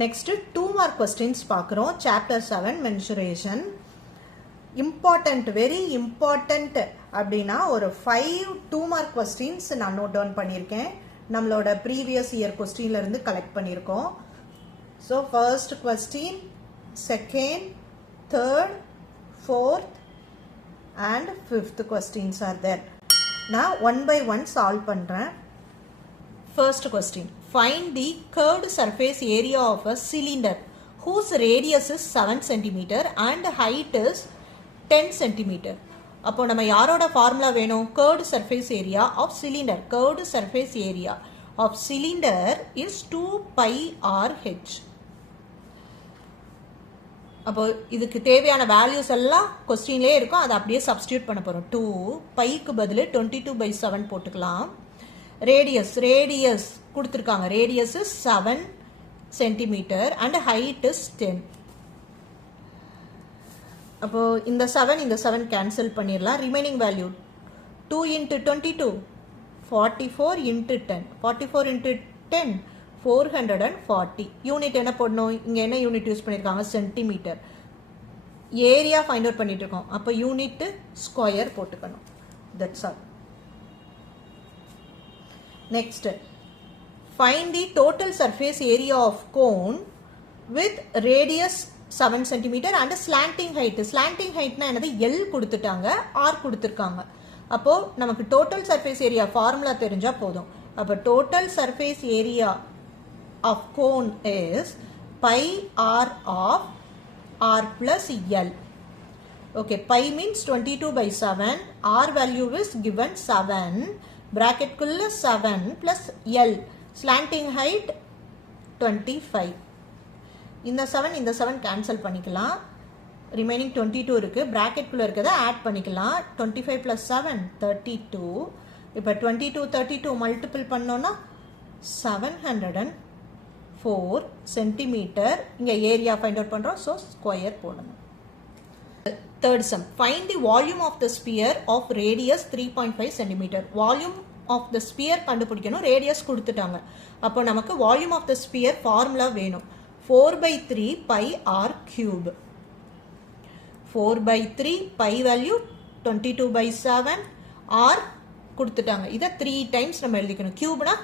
Next 2 mark questions பார்க்கிறோம். Chapter 7 mensuration. Important, very important அப்படின்னா ஒரு 5 2 mark questions நான் நோட் டவுன் பண்ணியிருக்கேன். நம்மளோட previous year questionல இருந்து கலெக்ட் பண்ணியிருக்கோம். So first question, second, third, fourth and fifth questions are there. நான் one by one solve பண்றேன். First question. Find the curved surface area of a cylinder whose radius is 7 cm and height is 10 cm. அப்போ நம்ம யாரோட formula வேணும்? curved surface area of cylinder. curved surface area of cylinder is 2 pi r h. அப்போ இதுக்கு தேவையான values எல்லாம் கொஸ்டின்லயே இருக்கும். அதை அப்படியே சப்ஸ்டிட்யூட் பண்ண போறோம். 2 பைக்கு பதிலு 22/7 போட்டுக்கலாம். radius கொடுத்திருக்காங்க. radius is 7 cm and height is 10. அப்போ இந்த 7 கேன்சல் பண்ணிடலாம். Remaining value 2 into 22 44 into 10 44 into 10 440. Unit என்ன போடணும்? இங்க என்ன யூனிட் யூஸ் பண்ணிருக்காங்க? சென்டிமீட்டர். ஏரியா ஃபைண்ட் அவுட் பண்ணிட்டு இருக்கோம். அப்போ யூனிட் ஸ்கொயர் போட்டுக்கணும். That's all. Next, find the total surface area of cone with radius 7 cm and slanting height. Slanting height na enadhu L கொடுத்துட்டாங்க, R கொடுத்திருக்காங்க. அப்போ நமக்கு total surface area formula தெரிஞ்சா போதும். அப்போ total surface area of cone is pi r of r plus L. Okay, pi means 22/7. R value is given 7. bracket குள்ள 7 plus L. slanting height 25. இந்த 7 cancel பண்ணிக்கலாம். remaining 22 இருக்கு. bracket குள்ள இருக்கதை add பண்ணிக்கலாம். 25 plus 7 32. இப்ப 22 32 multiple பண்ணோம்னா 704 centimeter. இங்க area find out பண்றோம். so square போடணும். Third sum. Find the volume of the sphere of radius 3.5 cm. Volume of the sphere கண்டுபிடிக்கணும். radius கொடுத்துட்டாங்க. அப்போ நமக்கு volume of the sphere formula வேணும். 4/3 pi r cube. 4/3 pi value 22/7. r கொடுத்துட்டாங்க. இதை 3 times நம்ம எழுதிக்கணும். cubeனா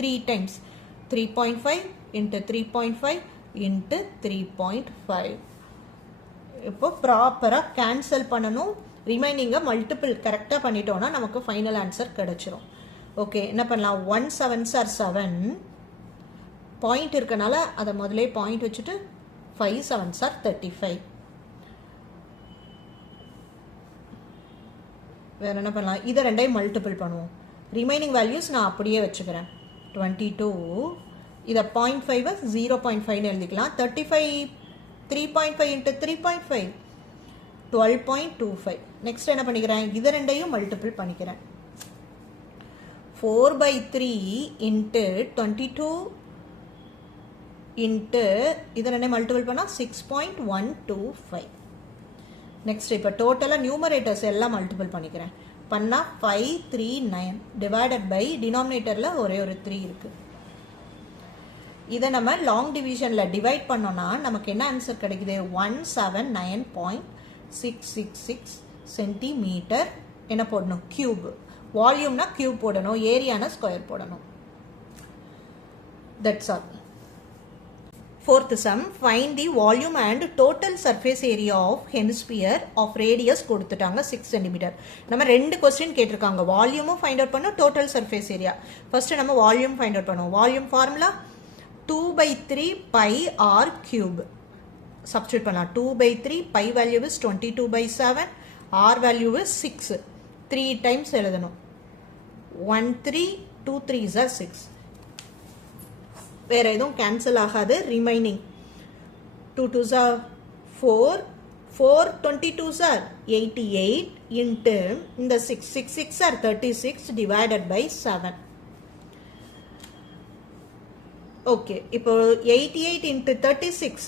3 times. 3.5 into 3.5 into 3.5. இப்போ ப்ராப்பராக கேன்சல் பண்ணணும். ரிமைனிங்கை மல்டிபிள் கரெக்டாக பண்ணிட்டோம்னா நமக்கு ஃபைனல் ஆன்சர் கிடைச்சிரும். ஓகே, என்ன பண்ணலாம்? 1 7s are 7. பாயிண்ட் இருக்கனால அதை முதலே பாயிண்ட் வச்சுட்டு 5 7s are 35. வேற என்ன பண்ணலாம்? இதை ரெண்டையும் மல்டிபிள் பண்ணுவோம். ரிமைனிங் வேல்யூஸ் நான் அப்படியே வச்சுக்கிறேன். 22. இதை 0.5 0.5 எழுதிக்கலாம். 35 3.5 into 3.5 12.25. நெக்ஸ்ட் என்ன பண்ணிக்கிறேன்? இது ரெண்டையும் மல்டிபிள் பண்ணிக்கிறேன். 4/3 into 22 into இது ரெண்டையும் மல்டிபிள் பண்ணா 6.125. நெக்ஸ்ட் இப்போ டோட்டலாக நியூமரேட்டர்ஸ் எல்லாம் மல்டிபிள் பண்ணிக்கிறேன். பண்ணா 539 டிவைடட் பை டினாமினேட்டரில் ஒரே ஒரு 3 இருக்கு. இதை நம்ம லாங் டிவிஷனில் டிவைட் பண்ணோம்னா நமக்கு என்ன ஆன்சர் கிடைக்குது? 179.666 சென்டிமீட்டர். என்ன போடணும்? கியூப். வால்யூம்னா கியூப் போடணும், ஏரியானா ஸ்கொயர் போடணும். That's all. Fourth sum. Find the volume and total surface area of hemisphere of radius கொடுத்துட்டாங்க 6 cm. நம்ம ரெண்டு கொஸ்டின் கேட்டிருக்காங்க. வால்யூமும் ஃபைண்ட் அவுட் பண்ணோம், டோட்டல் சர்ஃபேஸ் ஏரியா. ஃபர்ஸ்ட் நம்ம வால்யூம் ஃபைண்ட் அவுட் பண்ணுவோம். Volume formula 2/3 pi r cube. substitute பண்ணலாம். 2/3 pi value is 22/7. r value is 6. 3 times எழுதணும். 1 3 2 3s are 6. வேற எதுவும் கேன்சல் ஆகாது. Remaining 2 2s are 4 4 22s are 88 into இந்த 6 6 6 are 36 divided by 7. Okay, இப்போ 88 into 36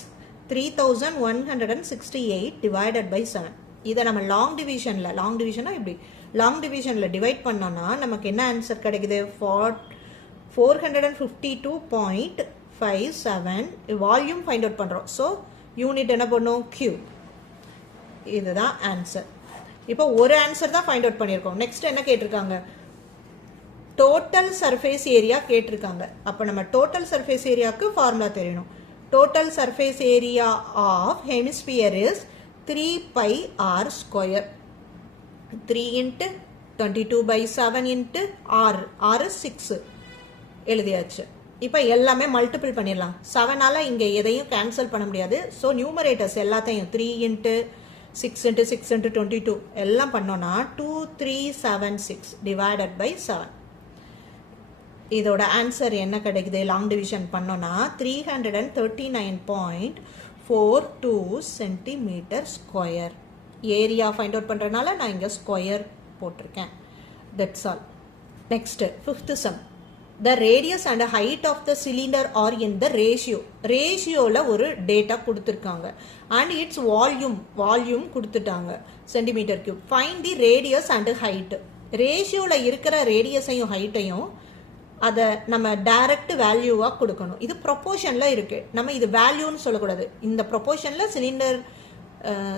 3168 divided by 7. இதை நம்ம லாங் டிவிஷனா இப்படி லாங் டிவிஷனில் டிவைட் பண்ணோம்னா நமக்கு என்ன ஆன்சர் கிடைக்குது? 452.5 3.57 வால்யூம் ஃபைண்ட் அவுட் பண்ணுறோம். ஸோ யூனிட் என்ன பண்ணும்? கியூப். இதுதான் ஆன்சர். இப்போ ஒரு ஆன்சர் தான் ஃபைண்ட் அவுட் பண்ணியிருக்கோம். நெக்ஸ்ட் என்ன கேட்டிருக்காங்க? டோட்டல் சர்ஃபேஸ் ஏரியா கேட்டிருக்காங்க. அப்போ நம்ம டோட்டல் சர்ஃபேஸ் ஏரியாவுக்கு ஃபார்முலா தெரியணும். Total surface area of hemisphere is 3 pi r square. 3 into 22/7 into r. r is 6 எழுதியாச்சு. இப்போ எல்லாமே மல்டிபிள் பண்ணிடலாம். 7ஆல் இங்கே எதையும் கேன்சல் பண்ண முடியாது. ஸோ நியூமரேட்டர்ஸ் எல்லாத்தையும் 3 into 6 into 6 into 22 எல்லாம் பண்ணோன்னா 2376 divided by 7. இதோட ஆன்சர் என்ன கிடைக்குது? லாங் டிவிஷன் பண்ணோன்னா 339.42 centimetre square. Area find out பண்ணுறதுனால நான் இங்கே ஸ்கொயர் போட்டிருக்கேன். That's all. Next 5th sum. The radius and height of the cylinder are in the ratio. ரேஷியோவில் ஒரு டேட்டா கொடுத்துருக்காங்க. அண்ட் இட்ஸ் வால்யூம் கொடுத்துட்டாங்க centimetre cube. Find the radius and height. ரேஷியோவில் இருக்கிற ரேடியஸையும் ஹைட்டையும் அதை நம்ம டைரக்ட் வேல்யூவாக கொடுக்கணும். இது ப்ரொப்போர்ஷனில் இருக்குது. நம்ம இது வேல்யூன்னு சொல்லக்கூடாது. இந்த ப்ரொப்போர்ஷனில்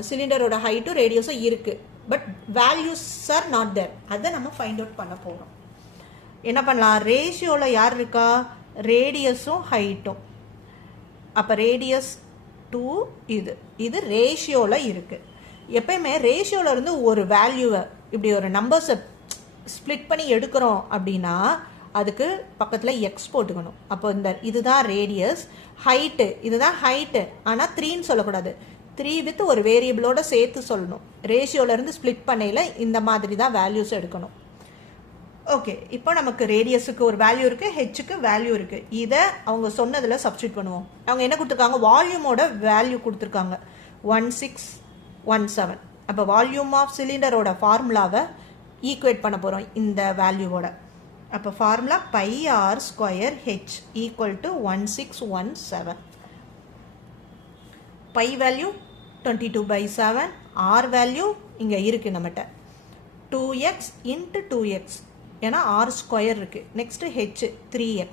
சிலிண்டரோட ஹைட்டும் ரேடியஸும் இருக்குது. But values are not there. அதை நம்ம ஃபைண்ட் அவுட் பண்ண போகிறோம். என்ன பண்ணலாம்? ரேஷியோவில் யார் இருக்கா? ரேடியஸும் ஹைட்டும். அப்போ ரேடியஸ் 2 இது ரேஷியோவில் இருக்குது. எப்பயுமே ரேஷியோவில் இருந்து ஒரு வேல்யூவை இப்படி ஒரு நம்பர்ஸை ஸ்ப்ளிட் பண்ணி எடுக்கிறோம் அப்படின்னா அதுக்கு பக்கத்தில் எக்ஸ் போட்டுக்கணும். அப்போ இதுதான் ரேடியஸ். ஹைட்டு இதுதான் ஹைட்டு. ஆனால் 3ன்னு சொல்லக்கூடாது. 3 வித் ஒரு வேரியபிளோட சேர்த்து சொல்லணும். ரேஷியோலேருந்து ஸ்ப்ளிட் பண்ணையில் இந்த மாதிரி தான் வேல்யூஸ் எடுக்கணும். ஓகே, இப்போ நமக்கு ரேடியஸுக்கு ஒரு வேல்யூ இருக்குது, ஹெச்சுக்கு வேல்யூ இருக்குது. இதை அவங்க சொன்னதில் சப்ஸ்டியூட் பண்ணுவோம். அவங்க என்ன கொடுத்துருக்காங்க? வால்யூமோட வேல்யூ கொடுத்துருக்காங்க 1617. அப்போ வால்யூம் ஆஃப் சிலிண்டரோட ஃபார்முலாவை ஈக்குவேட் பண்ண போகிறோம் இந்த வேல்யூவோட. அப்போ formula pi r square h equal to 1617. pi value 22/7, r value இங்கே இருக்குது நம்மகிட்ட 2x into 2x, ஏன்னா r ஸ்கொயர் இருக்குது. Next h 3x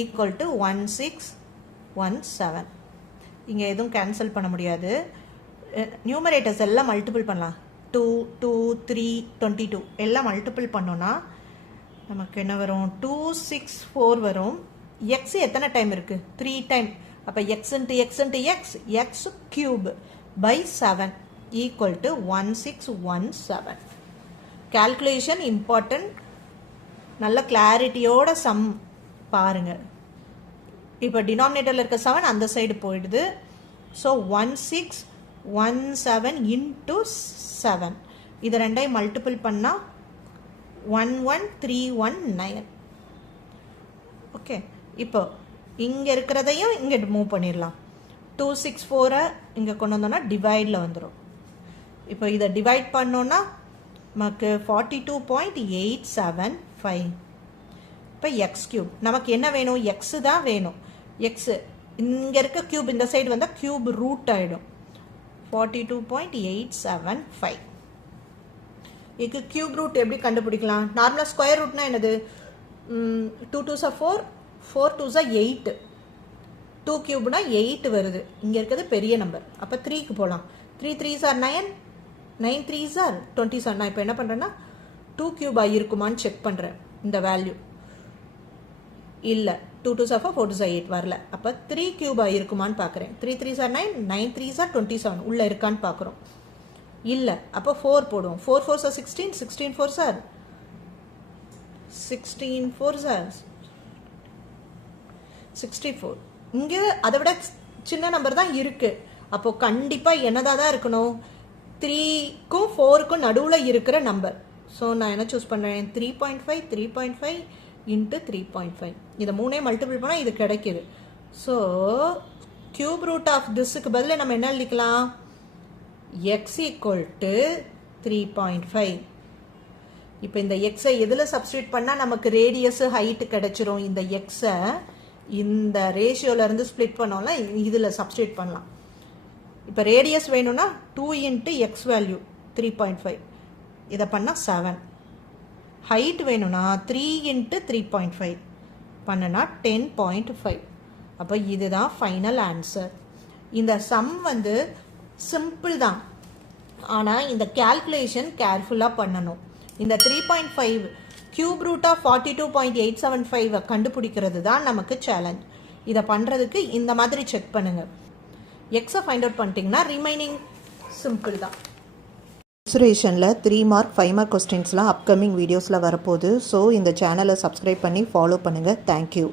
equal to 1617. இங்கே எதுவும் கேன்சல் பண்ண முடியாது. நியூமரேட்டர்ஸ் எல்லாம் மல்டிபிள் பண்ணலாம். 2 2 3 22 எல்லாம் மல்டிபிள் பண்ணோன்னா நமக்கு என்ன வரும்? 264 வரும். எக்ஸ் எத்தனை டைம் இருக்குது? 3 டைம். அப்போ x into x into x, x cube by 7 equal to 1617. Calculation important. நல்ல கிளாரிட்டியோட சம் பாருங்கள். இப்போ டினாமினேட்டரில் இருக்க 7 அந்த சைடு போயிடுது. ஸோ 1617 இன்ட்டு 7 இது ரெண்டையும் மல்டிபிள் பண்ணால் 11319. ஓகே, இப்போ இங்கே இருக்கிறதையும் இங்கே மூவ் பண்ணிடலாம். 264 இங்கே கொண்டு வந்தோன்னா டிவைடில் வந்துடும். இப்போ இதை டிவைட் பண்ணோன்னா நமக்கு 42.875. இப்போ எக்ஸ் கியூப் நமக்கு என்ன வேணும்? எக்ஸு தான் வேணும். எக்ஸு இங்கே இருக்க கியூப் இந்த சைடு வந்தால் கியூப் ரூட் ஆகிடும். 42.875. இதுக்கு கியூப் ரூட் எப்படி கண்டுபிடிக்கலாம்? நார்மலாக ஸ்கொயர் ரூட்னா என்னது? 2 2s are 4, 4 2s are 8. 2 கியூப்னா 8 வருது. இங்கே இருக்கிறது பெரிய நம்பர். அப்போ 3க்கு போகலாம். 3 3s are 9, 9 3s are 27. நான் இப்போ என்ன பண்ணுறேன்னா 2 கியூபாக இருக்குமான்னு செக் பண்ணுறேன். இந்த வேல்யூ இல்லை. 2 2s are 4, 4 2s are 8 வரல. அப்போ 3 கியூபாக இருக்குமான்னு பார்க்குறேன். 3 3s are 9, 9 3s are 27 உள்ளே இருக்கான்னு பார்க்குறோம். இல்லை. அப்போ 4 போடுவோம். 4 4s are 16, 16 4s are 64. இங்கே அதை விட சின்ன நம்பர் தான் இருக்குது. அப்போது கண்டிப்பாக என்னதாக தான் இருக்கணும்? 3க்கும் 4க்கும் நடுவில் இருக்கிற நம்பர். ஸோ நான் என்ன சூஸ் பண்ணுறேன்? 3.5 3.5 இன்ட்டு 3.5. இதை 3 மல்டிபிள் பண்ணால் இது கிடைக்கிது. ஸோ கியூப் ரூட் ஆஃப் திஸ்ஸுக்கு பதில் நம்ம என்ன எழுதிக்கலாம்? X equal to 3.5. இப்போ இந்த எக்ஸை எதில் சப்ஸ்டியூட் பண்ணால் நமக்கு ரேடியஸு ஹைட்டு கிடச்சிரும்? இந்த எக்ஸை இந்த ரேஷியோலேருந்து ஸ்ப்ளிட் பண்ணோம்னா இதில் சப்ஸ்டியூட் பண்ணலாம். இப்போ ரேடியஸ் வேணும்னா 2 இன்ட்டு எக்ஸ் வேல்யூ 3.5 இதை பண்ணால் 7. ஹைட் வேணும்னா 3 இன்ட்டு 3.5 பண்ணுனா 10.5. அப்போ இதுதான் ஃபைனல் ஆன்சர். இந்த சம் வந்து சிம்பிள் தான், ஆனால் இந்த கேல்குலேஷன் கேர்ஃபுல்லாக பண்ணணும். இந்த 3.5 கியூப் ரூட் ஆஃப் 42.875 கண்டுபிடிக்கிறது தான் நமக்கு சேலஞ்ச். இதை பண்ணுறதுக்கு இந்த மாதிரி செக் பண்ணுங்கள். எக்ஸை ஃபைண்ட் அவுட் பண்ணிட்டீங்கன்னா ரிமைனிங் சிம்பிள் தான். மென்சுரேஷனில் 3 மார்க் 5 மார்க் கொஸ்டின்ஸ்லாம் அப்கமிங் வீடியோஸில் வரப்போகுது. ஸோ இந்த சேனலை சப்ஸ்கிரைப் பண்ணி ஃபாலோ பண்ணுங்கள். தேங்க்யூ.